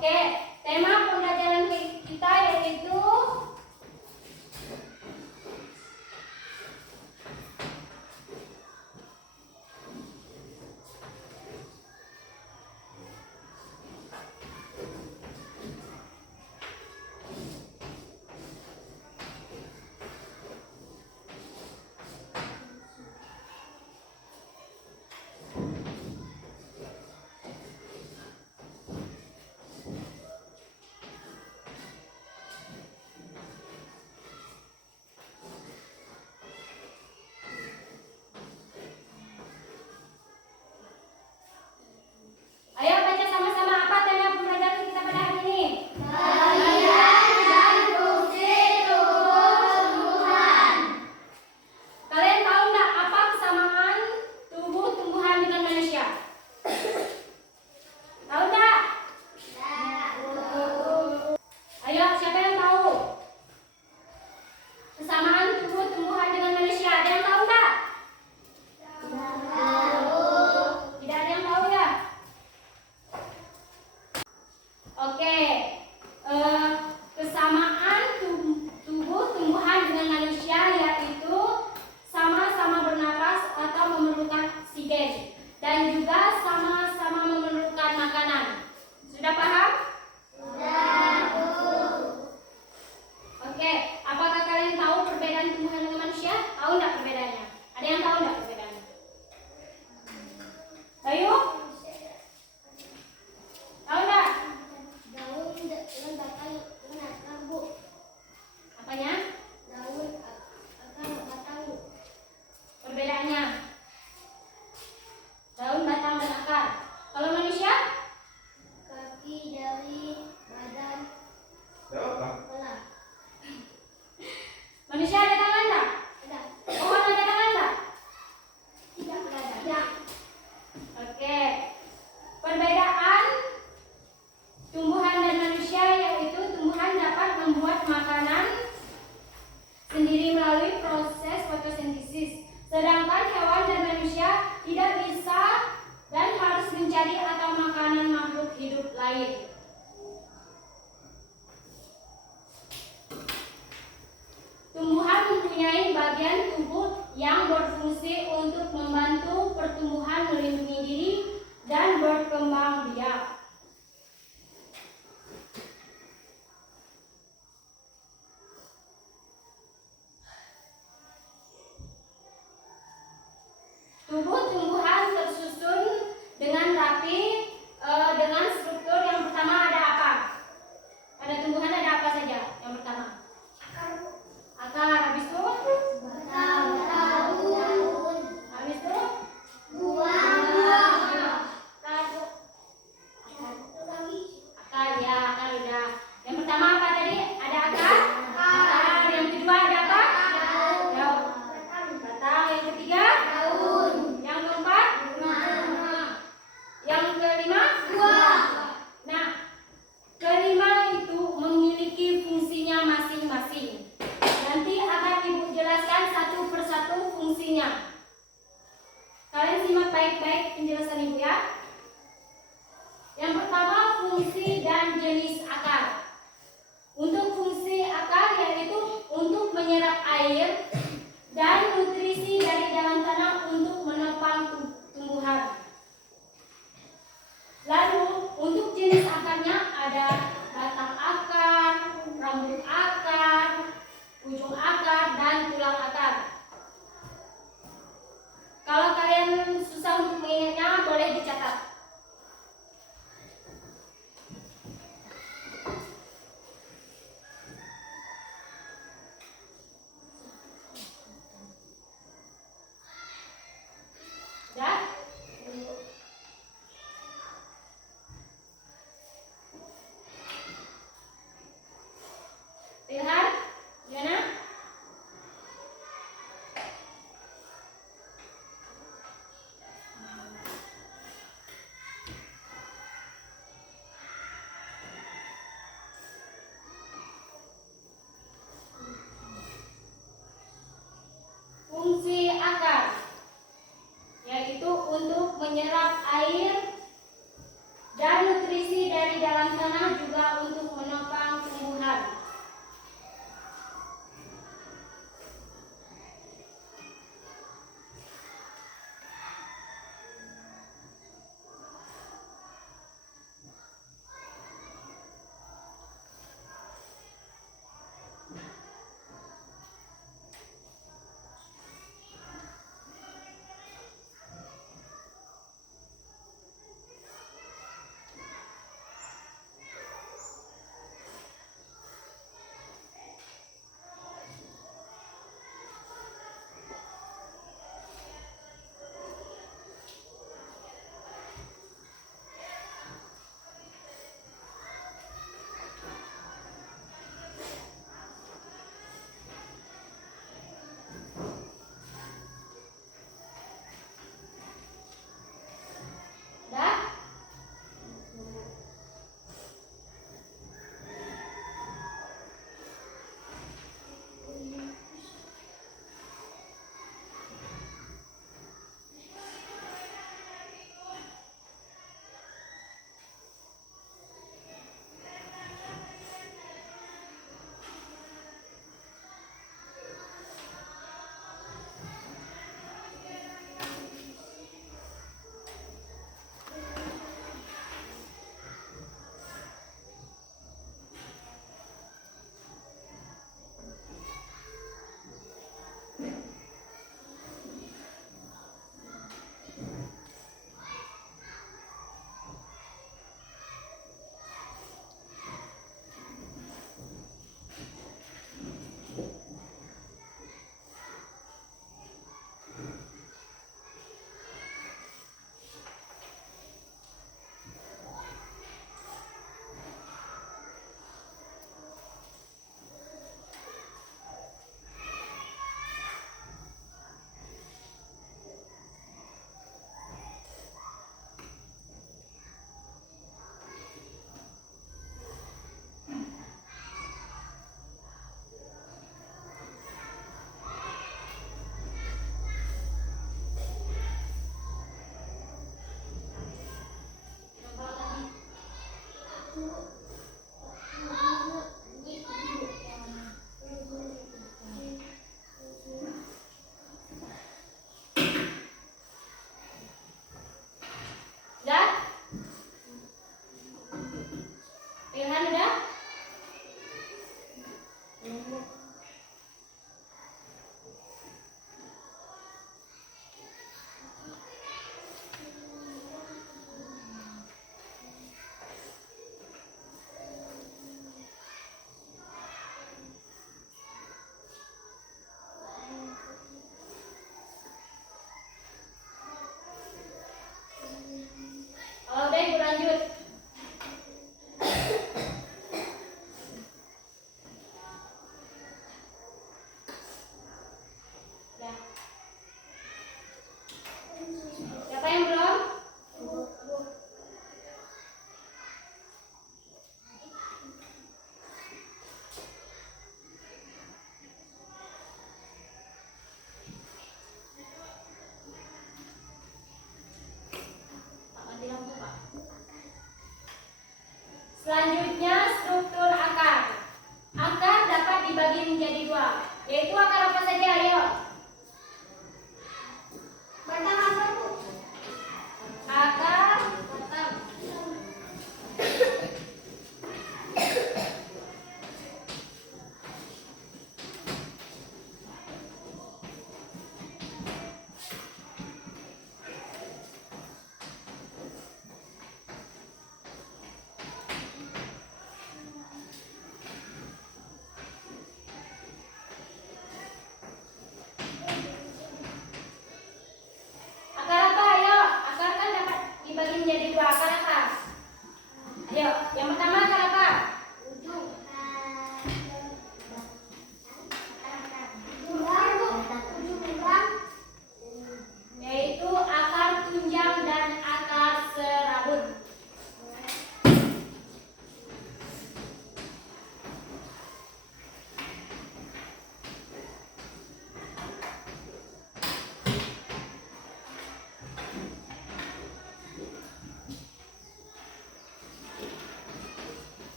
Oke, tema pembelajaran kita yaitu ayo baca sama-sama apa tema pembelajaran kita pada hari ini. Bagian dan fungsi tumbuh-tumbuhan. Kalian tahu nggak apa kesamaan tubuh tumbuhan dengan manusia? Tahu nggak? Ayo, siapa yang tahu kesamaan tubuh tumbuhan dengan manusia? Ada yang tahu nggak? Tidak ada yang tahu ya? Oke, kesamaan tubuh tumbuhan dengan manusia yaitu sama-sama bernapas atau memerlukan oksigen dan juga sama-sama memerlukan makanan. Sudah paham? Oke, apakah kalian tahu perbedaan tumbuhan dengan manusia? Tahu nggak perbedaannya? Ada yang tahu nggak perbedaannya? Ayo, tahu nggak? Daun dengan batang dengan akar, Bu. Apanya? Daun akar batang. Perbedaannya? Daun, batang, dan akar. Kalau manusia? Kaki, jari, badan, Jawab, Pak. kepala. Manusia ada tangan nggak? Ada. Pohon ada tangan nggak? Tidak ada. Oke. Perbedaan tumbuhan dan manusia yaitu tumbuhan dapat membuat makanan sendiri melalui proses fotosintesis, sedangkan hewan dan manusia tidak bisa dan harus mencari atau makanan makhluk hidup lain. Tumbuhan mempunyai bagian tubuh yang berfungsi untuk membantu pertumbuhan melindungi diri dan berkembang biak. Tubuh tumbuhan tersusun dengan rapi dengan struktur yang pertama ada apa? Pada tumbuhan ada apa saja? Yang pertama akar, habis itu Daun. habis itu Buah. akar ya, akar udah. Yang pertama apa tadi? Ada akar. Yang kedua ada apa? Daun. Batang. Yang ketiga? Daun. Yang keempat? Yang kelima? Nah, kelima itu memiliki fungsinya masing-masing. Nanti akan Ibu jelaskan satu persatu fungsinya. Kalian simak baik-baik penjelasan Ibu ya. Yang pertama, fungsi dan jenis akar. Untuk fungsi akar yaitu untuk menyerap air dan nutrisi dari dalam tanah untuk menopang tumbuhan. Lalu untuk jenis akarnya ada batang akar, rambut akar, ujung akar, dan tulang akar. Kalau kalian susah untuk mengingatnya, boleh dicatat. Ya?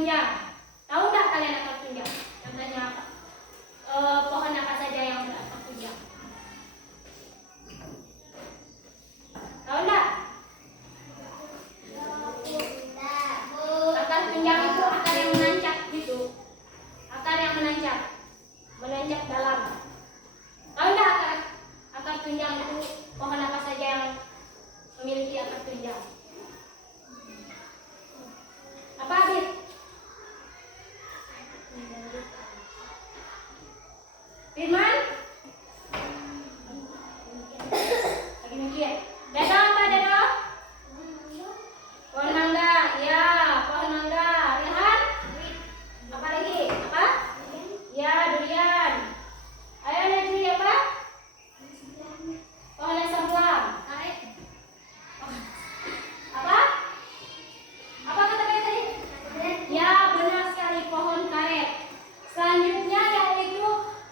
tunjang. Tahu nggak kalian akar tunjang? Yang tanya apa? Pohon apa saja yang berakar tunjang? Tahu nggak? Akar tunjang itu akar yang menancap gitu. Akar yang menancap dalam. Tahu nggak akar tunjang itu pohon apa saja yang memiliki akar tunjang? Apa Adit? Firman? Lagi mikir. Dado apa Dado? Pohon mangga. Ya, pohon mangga. Ilhan? Apa lagi? Apa? Ya, durian. Ayo Najri apa? Pohon asam buah. Apa? Apa kata kalian tadi? Ya, benar sekali, pohon karet. Selanjutnya yaitu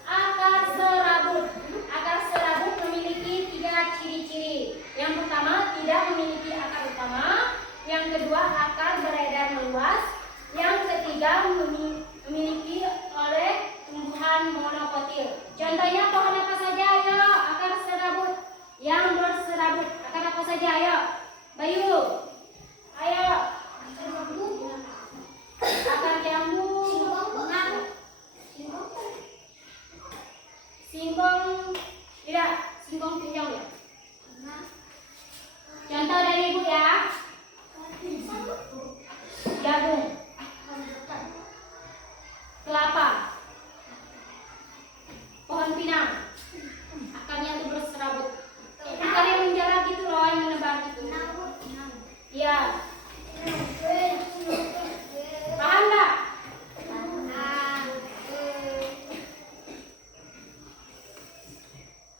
akar serabut. Akar serabut memiliki 3 ciri-ciri. Yang pertama, tidak memiliki akar utama. Yang kedua, akar beredar meluas. Yang ketiga, memiliki oleh tumbuhan monokotil. Contohnya pohon apa saja? Ayo, akar serabut yang berserabut. Akar apa saja? Ayo, Bayu. Ayo. Akar jambu. Singkong. Tidak, singkong tunjang ya. Contoh dari Ibu ya. Jagung. Kelapa. Pohon pinang. Akarnya itu berserabut. Akar yang menjalar gitu loh, yang menebar gitu. Iya. Paham nggak?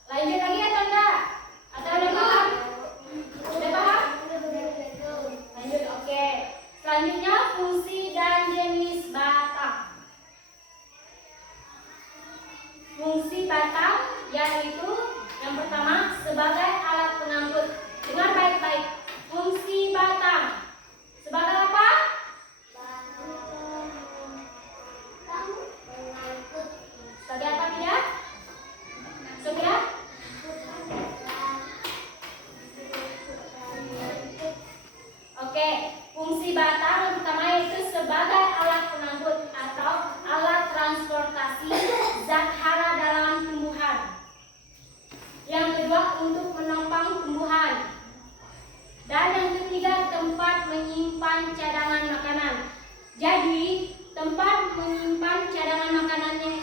Lanjut lagi atau enggak? Atau udah paham? Udah paham? Lanjut, oke. Selanjutnya fungsi dan jenis batang. Fungsi batang yaitu yang pertama sebagai alat pengangkut. Dengar baik-baik. Fungsi batang sebagai apa? Sebagai apa tidak? Sudah? Oke, fungsi batang yang pertama yaitu sebagai alat pengangkut atau alat transportasi zat hara dalam tumbuhan. Yang kedua, untuk menopang tumbuhan. Dan yang ketiga, tempat menyimpan cadangan makanan. Jadi, tempat menyimpan cadangan makanannya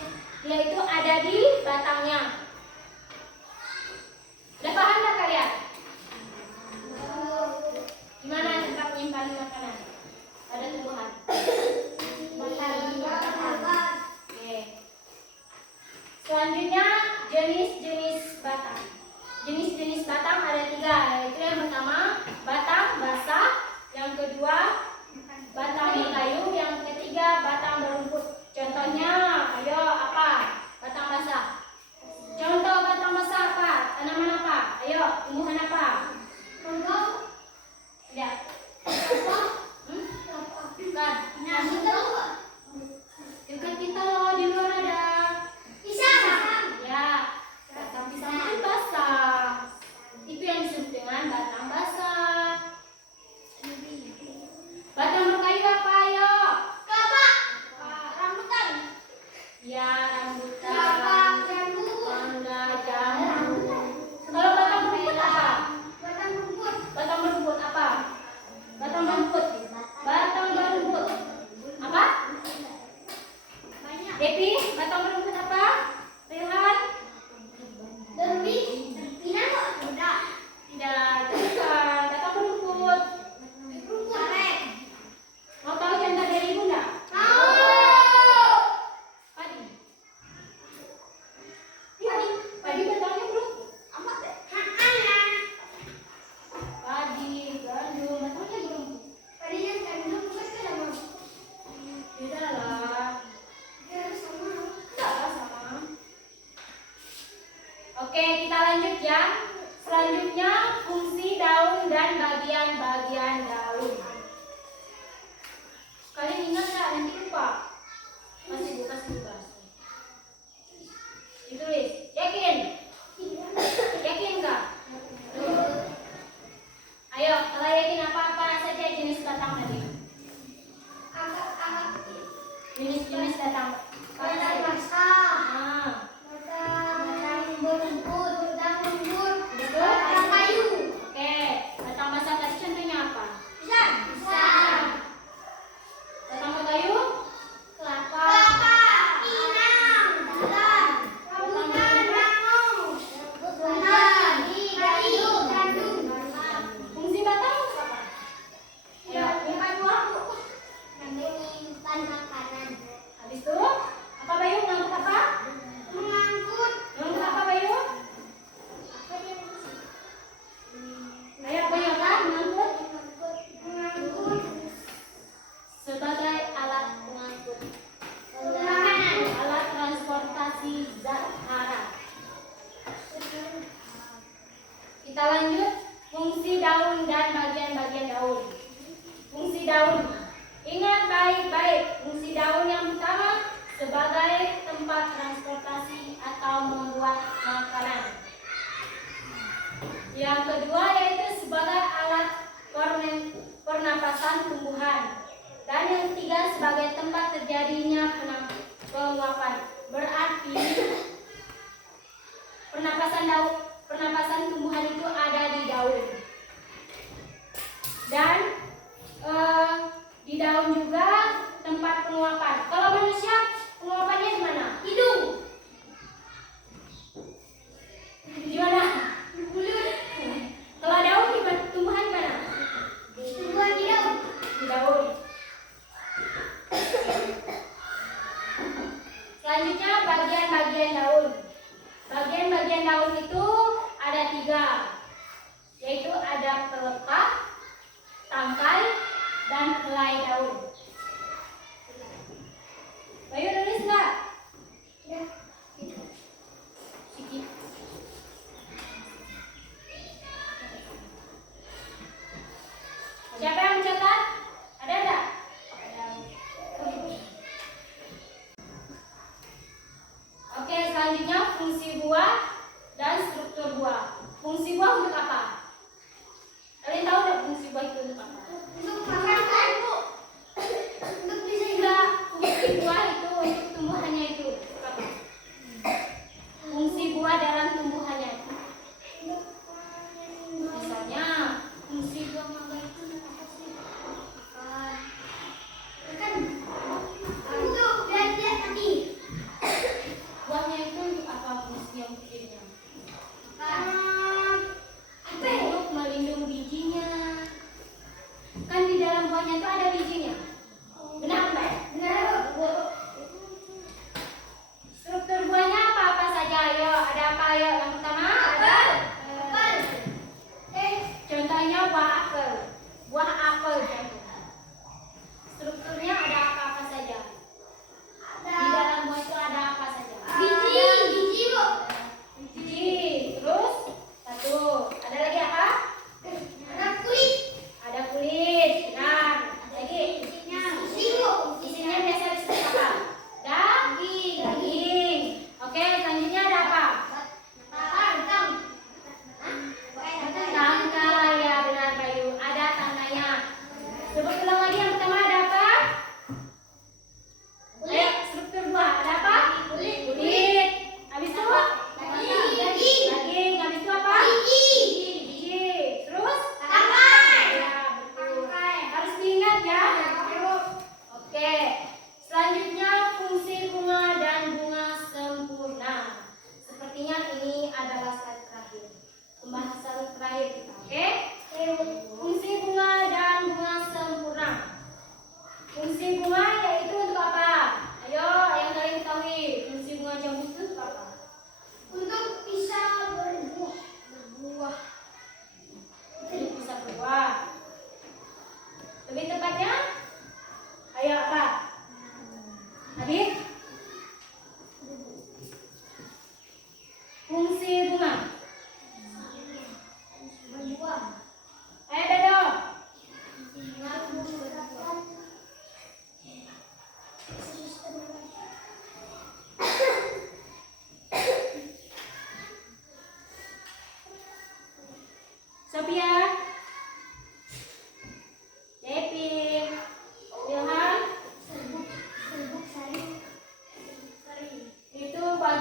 yaitu ada di batangnya. Udah paham nggak kalian? Gimana tempat menyimpan makanan pada tumbuhan? Oke. Selanjutnya jenis-jenis batang. Jenis-jenis batang ada 3, yaitu yang pertama batang basah, yang kedua batang berkayu, yang ketiga batang berumput. Contohnya, ayo apa? Batang basah. Contoh batang basah apa? Tanaman apa? Ayo, tumbuhan apa? Tidak. Bukan. Dekat kita loh, di luar ada. Ya, batang pisang kan basah. Itu yang disebut dengan batang basah. Batang berkayu apa? Ayo. Rambutan. Ya, rambutan. Mangga, jambu. Kalau batang berumput apa? Batang berumput apa? Batang berumput. Batang berumput. Apa? Depi, batang berumput apa? Rehan? Tidak, itu bukan. Batang berumput. Mau tahu contoh dari Ibu enggak? Padi. Padi batangnya berumput. Padi, gandum, batangnya berumput. Beda lah. Enggak lah sama. Oke, kita lanjut ya. Selanjutnya fungsi daun dan bagian-bagian daun. Kalian ingat nggak Jenis-jenis batang Batang pasir. masa. Ah, Batang berumput. Batang lembut. betul. Batang kayu. Oke, batang masa tadi contohnya apa? Pisang. Pisang. Batang kayu? Kelapa. Pinang. Jalan. Rambutan. Mango. Rambutan. Gandum. Fungsi batang apa? Ayo, Menyimpan waktu. Menyimpan makanan. habis itu apa Bayu? Ngangkut apa? Mengangkut. Ngangkut apa Bayu? Ayo Bayu apa? Ngangkut? Mengangkut. Sebagai alat pengangkut. Makanan. Alat transportasi zat hara. Kita lanjut fungsi daun dan bagian-bagian daun. Fungsi daun. Ingat baik-baik, fungsi daun yang pertama sebagai tempat transportasi atau membuat makanan. Yang kedua yaitu sebagai alat pernapasan tumbuhan. Dan yang ketiga sebagai tempat terjadinya penguapan. Berarti pernapasan tumbuhan itu ada di daun. Dan di daun juga tempat penguapan. Kalau manusia penguapannya di mana? Hidung. Di mana? Mulut. Kalau daun di mana? Tumbuhan di mana? Tumbuhan di daun. Di daun. Selanjutnya bagian-bagian daun. Bagian-bagian daun itu ada 3, yaitu ada pelepah, tangkai, dan helai daun. Bayu nulis nggak? Ya. Sedikit. Siapa yang mencatat? Ada nggak? Oke, selanjutnya fungsi buah dan struktur buah. Fungsi buah untuk apa? Kalian tahu nggak fungsi buah itu untuk apa? Untuk makan, Bu. Untuk bisa Enggak, fungsi buah itu untuk tumbuhannya itu untuk apa? Fungsi buah dalam tumbuhannya. Misalnya, fungsi buah mangga itu untuk apa sih? makan. Untuk biar dia tadi. Buahnya itu untuk apa fungsi yang pentingnya? Makan.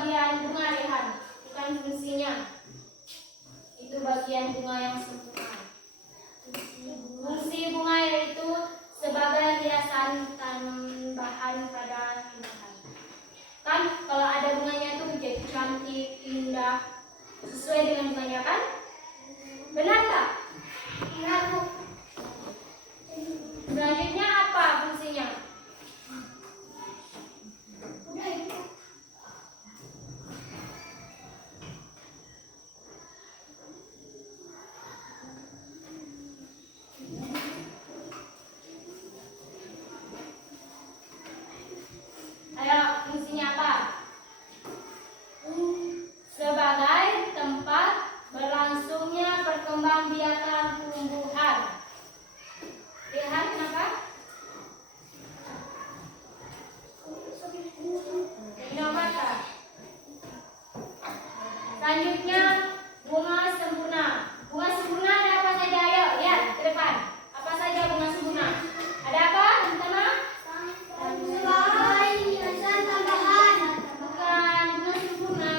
bagian bunga Rehan, bukan fungsinya. Itu bagian bunga yang sempurna. Fungsi bunga yaitu sebagai hiasan tambahan pada keindahan. Kan kalau ada bunganya tuh jadi cantik, indah, sesuai dengan bunganya kan? Benar tak? Benar, Bu. Selanjutnya apa fungsinya? Udah, Ibu. Ayo, fungsinya apa? Sebagai tempat berlangsungnya perkembangbiakan tumbuhan. Lihat kenapa? Minum obat. Selanjutnya bunga sempurna. Bunga sempurna ada apa saja? Ayo lihat ke depan. Apa saja bunga sempurna? Ada apa? Pertama? Sebagai hiasan tambahan. Bukan bunga sempurna.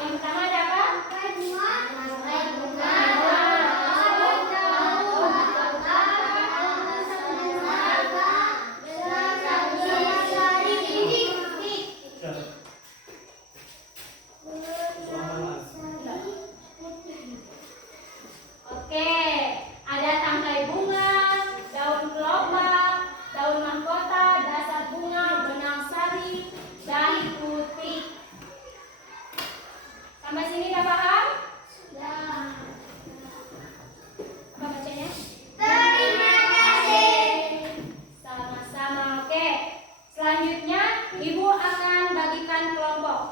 Yang pertama ada apa? Oke, ada tangkai bunga, daun kelopak, daun mahkota, dasar bunga, benang sari, dahi putih. Sampai sini udah paham? Apa bacanya? Terima kasih. Sama-sama. Oke. Selanjutnya, Ibu akan bagikan kelompok.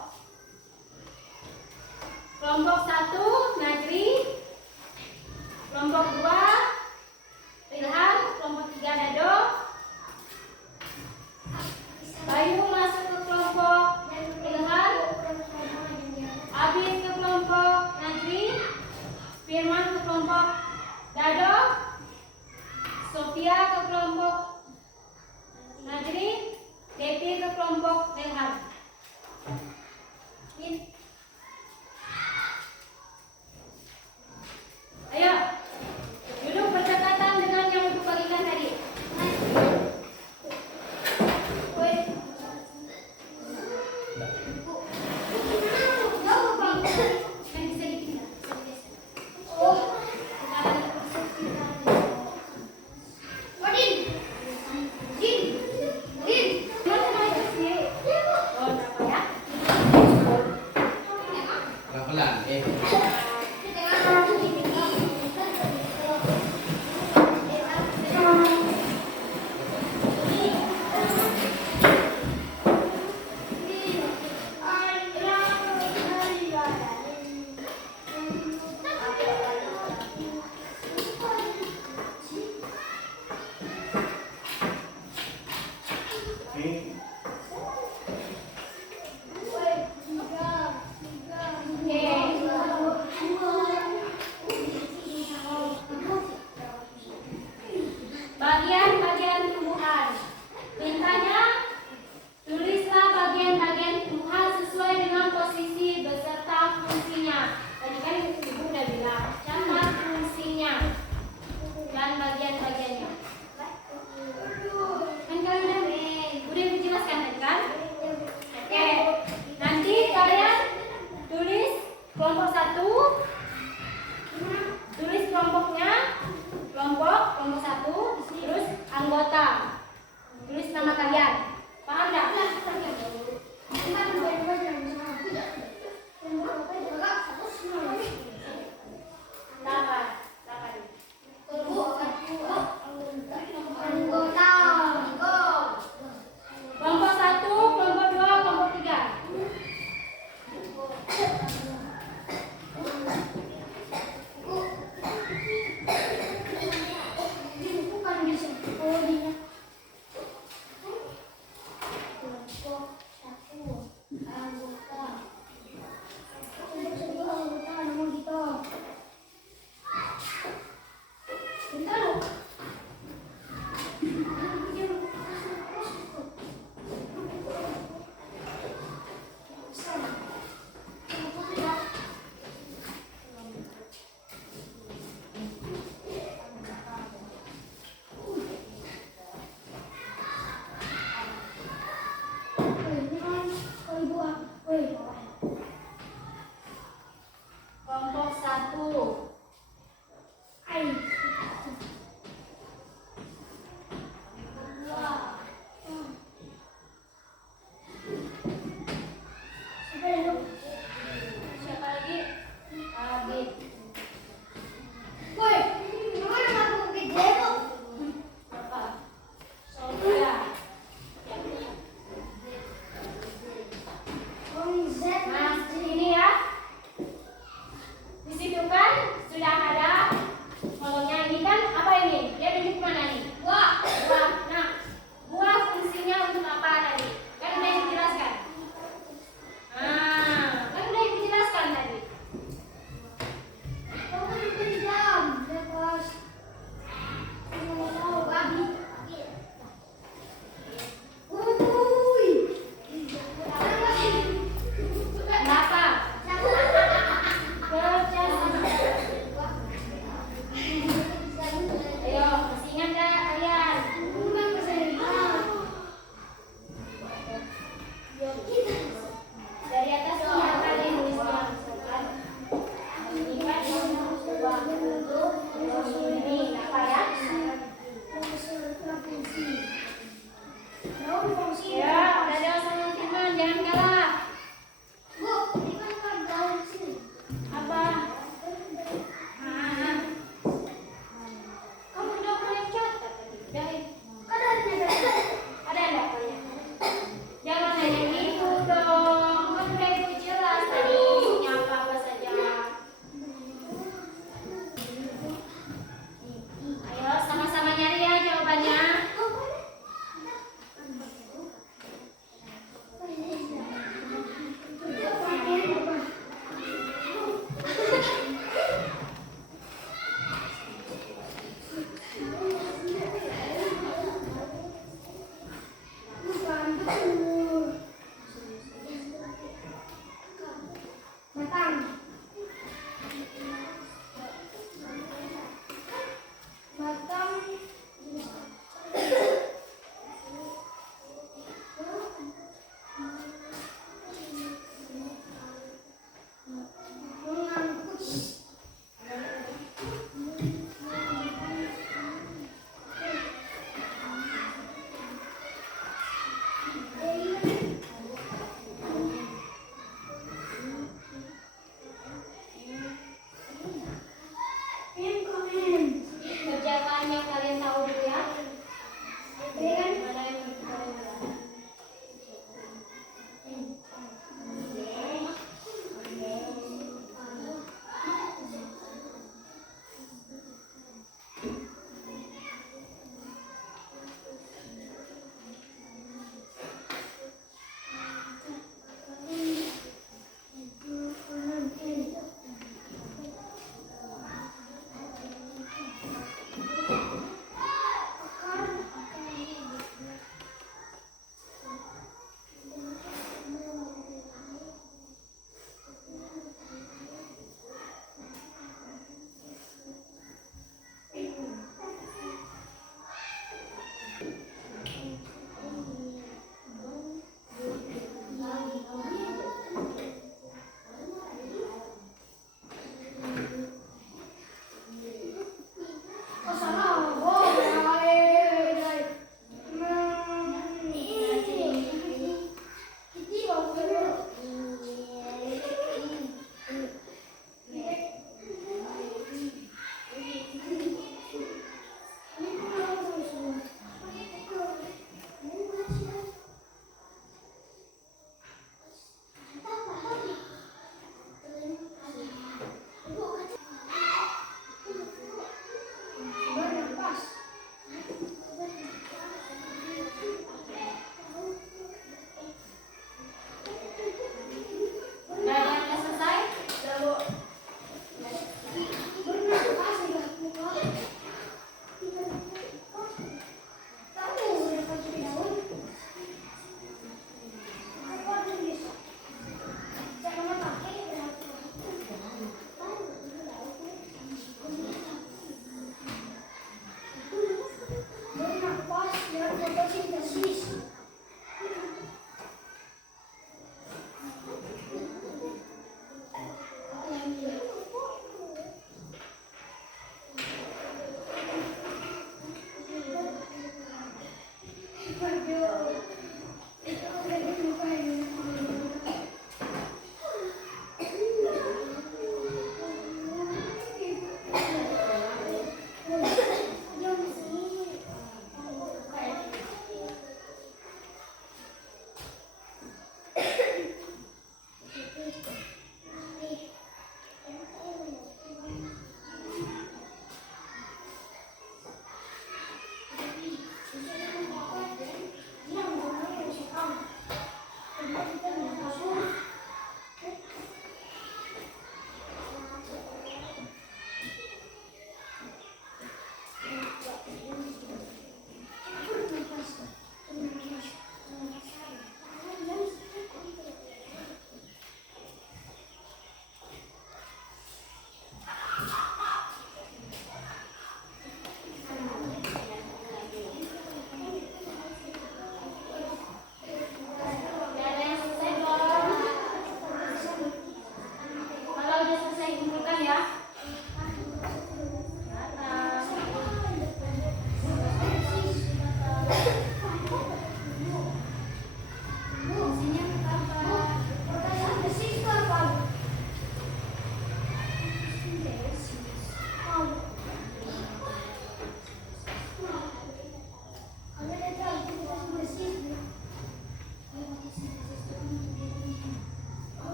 Kelompok 1, Najri. Kelompok 2, Ilham. Kelompok 3, Dado. Bayu masuk ke kelompok Ilham. Abi ke kelompok Najri. Firman ke kelompok Dado. Sofia ke kelompok Najri. Devi ke kelompok Ilham. Ayo, duduk berdekatan dengan yang Ibu bagikan tadi. Yang bisa dipindah, bisa digeser. Mana sama itu sendiri? Oh, apa ya? Pelan-pelan, Bagian-bagian tumbuhan. Mintanya tulislah bagian-bagian tumbuhan sesuai dengan posisi beserta fungsinya. Tadi kan Ibu udah bilang, catat fungsinya dan bagian-bagiannya. Kan kalian udah jelas kan?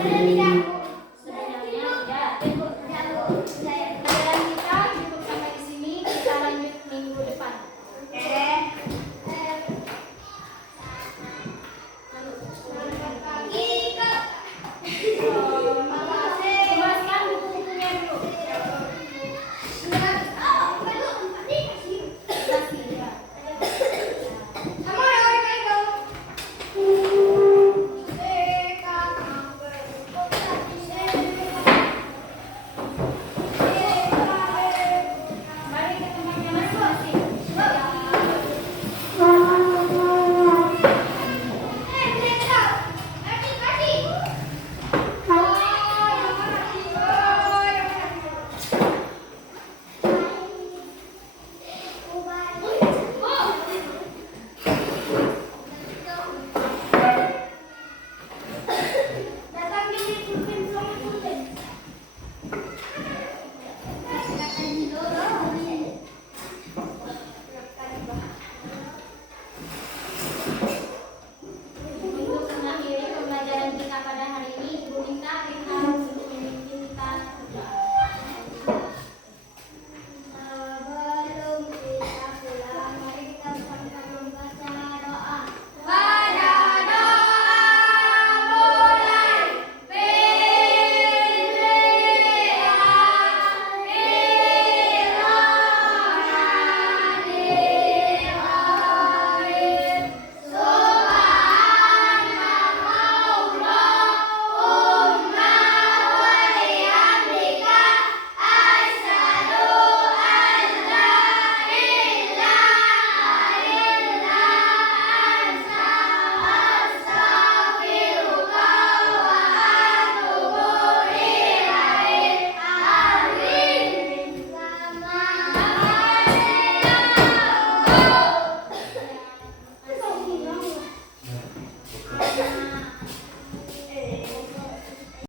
Ada tidak?